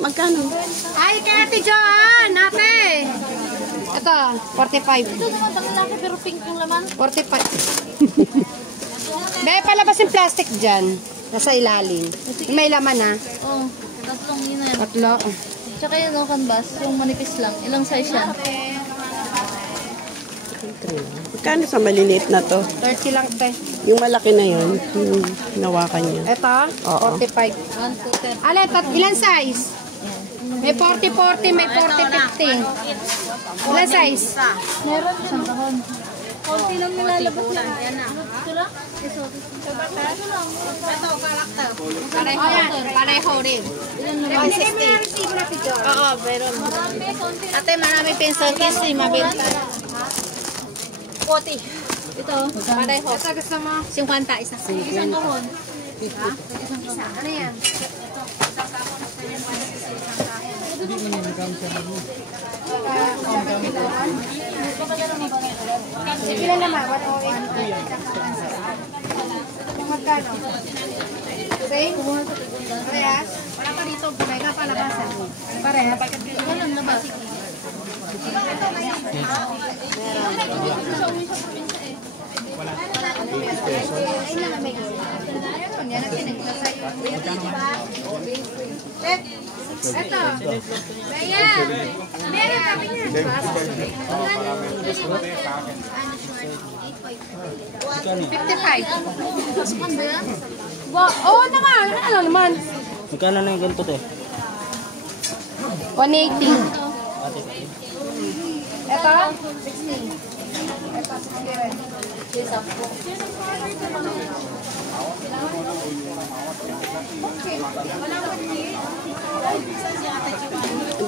magkano? Ay, kay Ate Joan, ate. Ito, 45. Ito naman ang laki pero pink yung laman. 45. May palabas yung plastic dyan. Nasa ilalim. May laman ha. Oh, tatlong yun na yan. Tatlo. Tsaka yun o, canvas. Yung manipis lang. Ilang size yan? Magkano sa maliliit na to? 30 lang te. Yung malaki na yun, yung hinawakan niya. Ito, Oo. 45. 1, 2, 3. Ale, ilan size? May 40-40, may 40-50. Ilan size? Meron isang kahon. Konti lang nilalabas yan. Ito lang? Pareho rin. Oo, pero ate, marami pencil case eh, mabenta. 40. Ito. Pareho. Ito gusto mo? 50 isa. Isang kahon. Ano yan? Ilan naman? 108. Magkano? Same? Parehas? Wala pa dito. Mega palabasan. Parehas? Walang labas. Ito. Bayan. Meron kami niyan. 55. Oo naman. Ano naman? Magkano na yung ganito te? 180. Ito? 60. Ito, 60 rin.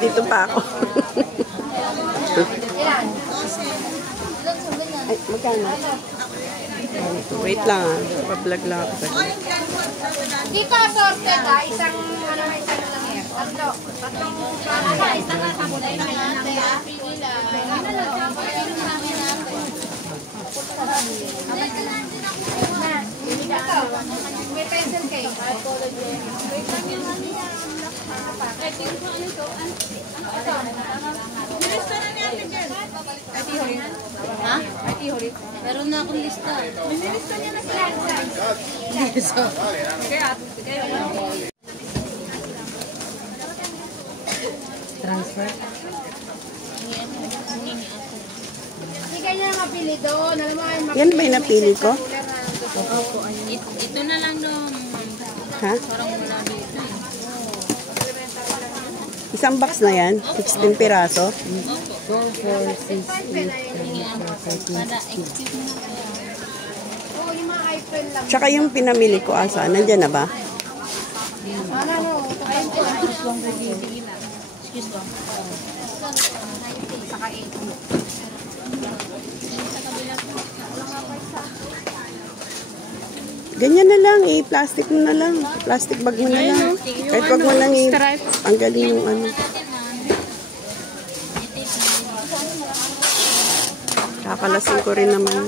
Dito pa ako. Ilan? Ay, magkano? Wait lang ah. Pa-vlog lang ako. Dito, sorted ha. Isang, ano na isang lang yan. Tatlo. Tatlong, isang tatapulay na natin. Ito, may pencil case. Ha? Meron na akong lista. Transfer? Hindi kanya mapili doon. Alam mo kayo Yan ba yung napili ko? Opo. Ito na lang doon. Ha? Parang wala dito. Isang box na yan? 16 piraso? 4, 4, 6, 8, 10, 12, 13, Para excuse mo na. Oo, yung mga iPhone lang. Tsaka yung pinamili ko asa, nandyan na ba? Ano, no? Ayun po. Excuse mo. Saka 80. Ganyan na lang eh, plastic mo na lang. Plastic bag mo na lang. Kahit wag mo nang tanggalin yung ano. Kakalasin ko rin naman.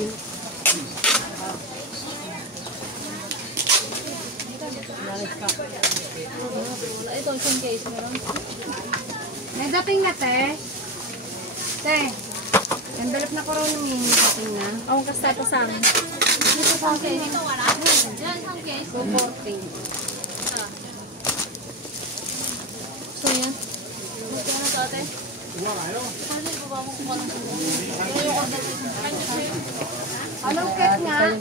Ito, isang case meron. May dating na, te. Te. Envelope na ko rin yung dating na. Ang kasta ito sa amin. Dito sa case. Dito wala. Diyan, isang case. 240. So, yan. Magkano sa ate? Paano yung baba mo kung anong Anong cat nga?